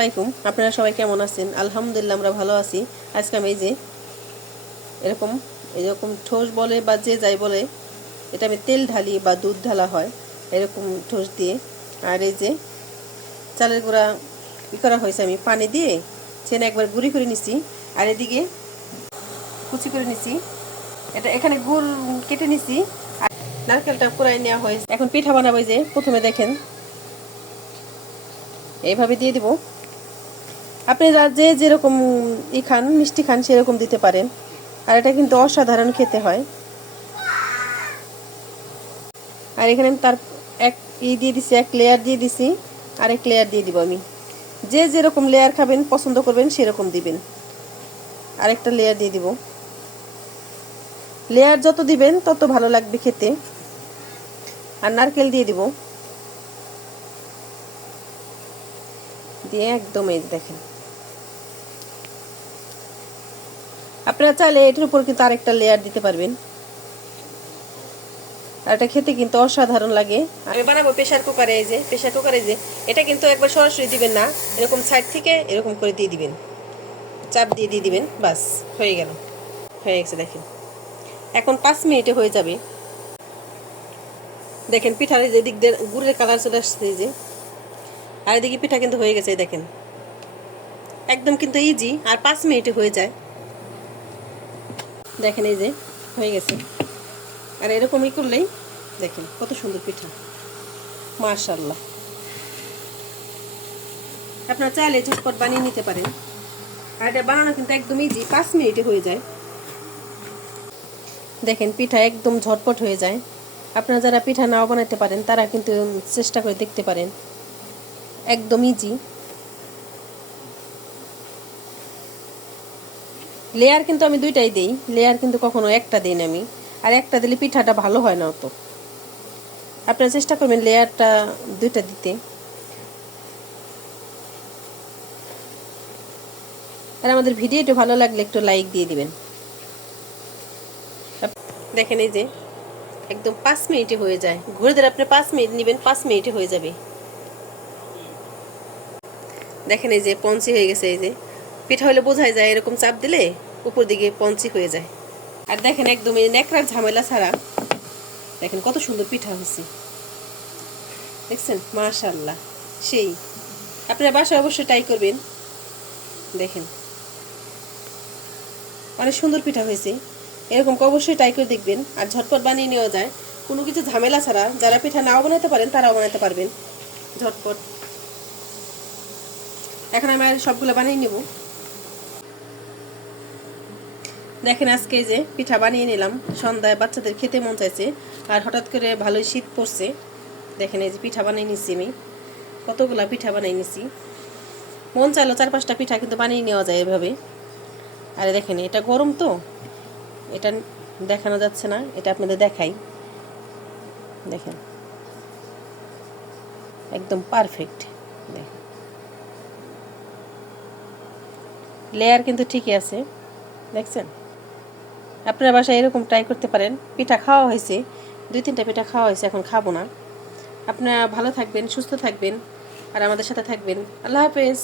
আলাইকুম। আপনারা সবাই কেমন আছেন? আলহামদুলিল্লাহ, আমরা ভালো আছি। আজকে আমি এই যে এরকম এরকম ঠোস বলে বা যে যাই বলে, এটা আমি তেল ঢালি বা দুধ ঢালা হয়, এরকম ঠোস দিয়ে। আর এই যে চালের গুঁড়া ই করা হয়েছে আমি পানি দিয়ে, চেনে একবার গুঁড়ি করে নিছি। আর এদিকে কুচি করে নিছি। এটা এখানে গুড় কেটে নিছি। আর নারকেলটা পুরাই নেওয়া হয়েছে। এখন পিঠা বানাবো যে, প্রথমে দেখেন। এইভাবে দিয়ে দিব। আপনি যা- যেরকম ই খান, মিষ্টি খান, সেরকম দিতে পারেন। আর এটা কিন্তু অসাধারণ খেতে হয়। আর এখানে আমি তার এক ই দিয়ে দিছি, এক লেয়ার দিয়ে দিছি আর এক লেয়ার দিয়ে দিব আমি। যে যেরকম লেয়ার খাবেন, পছন্দ করবেন, সেরকম দিবেন। আরেকটা লেয়ার দিয়ে দিব। লেয়ার যত দিবেন, তত ভালো লাগবে খেতে। আর নারকেল দিয়ে দিব। দিয়ে একদম এই দেখেন। আপনারা চাইলে এটার উপর কিন্তু আরেকটা লেয়ার দিতে পারবেন। আর এটা খেতে কিন্তু অসাধারণ লাগে। আমি বানাবো প্রেশার কুকারে এই যে প্রেশার কুকারে যে, এটা কিন্তু একবার সরাসরি দিবেন না, এরকম সাইড থেকে এরকম করে দিয়ে দিবেন। চাপ দিয়ে দিয়ে দিবেন, বাস, হয়ে গেল। হয়ে গেছে, দেখেন। এখন পাঁচ মিনিটে হয়ে যাবে। দেখেন, পিঠার যে দিক দিয়ে গুড়ের কালার চলে আসছে যে। আর এদিকে পিঠা কিন্তু হয়ে গেছে দেখেন। একদম কিন্তু ইজি আর পাঁচ মিনিটে হয়ে যায়। দেখেন এই যে, হয়ে গেছে। আর এরকমই করলেই দেখেন কত সুন্দর পিঠা। মার্শাল্লাহ আপনারা চাইলে ঝটপট বানিয়ে নিতে পারেন। আর এটা বানানো কিন্তু একদম ইজি পাঁচ মিনিটে হয়ে যায়। দেখেন পিঠা একদম ঝটপট হয়ে যায়। আপনারা যারা পিঠা নাও বানাতে পারেন, তারা কিন্তু চেষ্টা করে দেখতে পারেন। একদম ইজি লেয়ার কিন্তু আমি দুইটাই দেই। লেয়ার কিন্তু কখনো একটা দিই না আমি। আর একটা দিলে পিঠাটা ভালো হয় না অত। আপনারা চেষ্টা করবেন লেয়ারটা দুইটা দিতে। আর আমাদের ভিডিওটা ভালো লাগলে একটু লাইক দিয়ে দিবেন। দেখেন এই যে, একদম পাঁচ মিনিটে হয়ে যায়। ঘুরে ধরে আপনি পাঁচ মিনিট নেবেন, পাঁচ মিনিটে হয়ে যাবে। দেখেন এই যে, পঞ্চি হয়ে গেছে এই যে। পিঠা হলে বোঝাই যায়, এরকম চাপ দিলে উপর দিকে পঞ্চি হয়ে যায়। আর দেখেন একদম এই ন্যাকড়ার ঝামেলা ছাড়া দেখেন কত সুন্দর পিঠা হয়েছে। দেখছেন? মাশাল্লাহ সেই। আপনারা বাসায় অবশ্যই ট্রাই করবেন। দেখেন। অনেক সুন্দর পিঠা হয়েছে। এরকম অবশ্যই ট্রাই করে দেখবেন। আর ঝটপট বানিয়ে নেওয়া যায়। কোনো কিছু ঝামেলা ছাড়া যারা পিঠা নাও বানাতে পারেন, তারাও বানাতে পারবেন। ঝটপট। এখন আমি সবগুলো বানিয়ে নেব। দেখেন আজকে যে পিঠা বানিয়ে নিলাম। সন্ধ্যায় বাচ্চাদের খেতে মন চাইছে, আর হঠাৎ করে ভালোই শীত পড়ছে। দেখেন এই যে পিঠা বানিয়ে নিচ্ছি আমি। কতগুলা পিঠা বানিয়ে নিচ্ছি মন চাইলো চার পাঁচটা পিঠা কিন্তু বানিয়ে নেওয়া যায় এভাবে। আরে দেখেন, এটা গরম তো। এটা দেখানো যাচ্ছে না, এটা আপনাদের দেখাই। দেখেন। একদম পারফেক্ট লেয়ার কিন্তু ঠিকই আছে। দেখছেন? আপনার বাসায় এরকম ট্রাই করতে পারেন। পিঠা খাওয়া হয়েছে। দুই তিনটা পিঠা খাওয়া হয়েছে, এখন খাব না। আপনারা ভালো থাকবেন, সুস্থ থাকবেন, আর আমাদের সাথে থাকবেন। আল্লাহ হাফেজ।